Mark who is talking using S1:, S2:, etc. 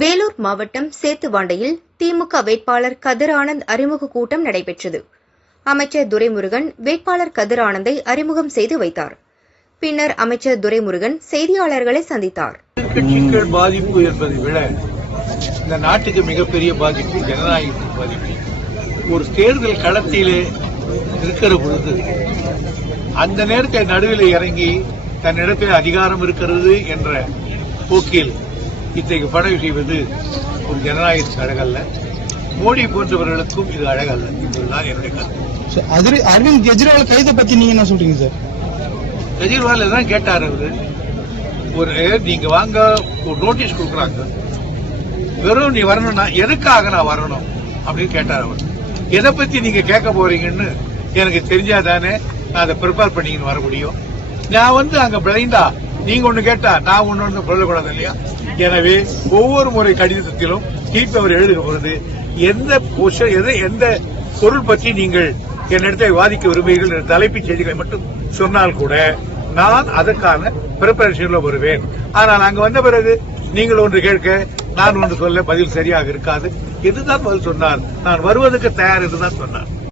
S1: வேலூர் மாவட்டம் சேத்துவாண்டையில் திமுக வேட்பாளர் கதிர் ஆனந்த் அறிமுக கூட்டம் நடைபெற்றது. அமைச்சர் துரைமுருகன் வேட்பாளர் கதிர் ஆனந்தை அறிமுகம் செய்து வைத்தார். பின்னர் அமைச்சர் துரைமுருகன் செய்தியாளர்களை சந்தித்தார்.
S2: பாதிப்பு என்பதை விட இந்த நாட்டுக்கு மிகப்பெரிய பாதிப்பு ஜனநாயகத்தின் பாதிப்பு. ஒரு தேர்தல் களத்திலே இருக்கிற பொழுது அந்த நேரத்தில் நடுவில் இறங்கி தன்னிடத்தில் அதிகாரம் இருக்கிறது என்ற போக்கில் இத்தகைய படகு செய்வது ஒரு ஜனநாயகத்துக்கு அழகல்ல மோடி போன்றவர்களுக்கும் இது அழகல்ல என்பதுதான் என்னுடைய
S3: கருத்து. அரவிந்த் கெஜ்ரிவால் கைதை பத்தி நீங்க என்ன சொல்றீங்க சார்
S2: கெஜ்ரிவால் தான் கேட்டார் அவரு. ஒரு நீங்க வாங்க ஒரு நோட்டீஸ் கொடுக்குறாங்க. வெறும் நீ வரணும்னா எதுக்காக நான் வரணும் அப்படின்னு கேட்டார் அவர். எதை பத்தி நீங்க கேட்க போறீங்கன்னு எனக்கு தெரிஞ்சாதானே நான் அதை ப்ரிப்பேர் பண்ணிக்கின்னு வர முடியும். நான் வந்து அங்க பிளைண்டா நீங்க ஒண்ணு கேட்டா நான் ஒண்ணு ஒண்ணு சொல்லக்கூடாது இல்லையா? எனவே ஒவ்வொரு முறை கடிதத்திலும் திருப்பி அவர் எழுதுகிற பொழுது எந்த பொஷ- எதை- எந்த பொருள் பற்றி நீங்கள் என்னிடத்தை வாதிக்க விரும்புகிறீர்கள் என்ற தலைப்புச் செய்திகளை மட்டும் சொன்னால் கூட நான் அதற்கான பிரிப்பரேஷன்ல வருவேன். ஆனால் அங்க வந்த பிறகு நீங்கள் ஒன்று கேட்க நான் ஒன்று சொல்ல பதில் சரியாக இருக்காது. இதுதான் பதில் சொன்னார் நான் வருவதற்கு தயார் என்றுதான் சொன்னார்.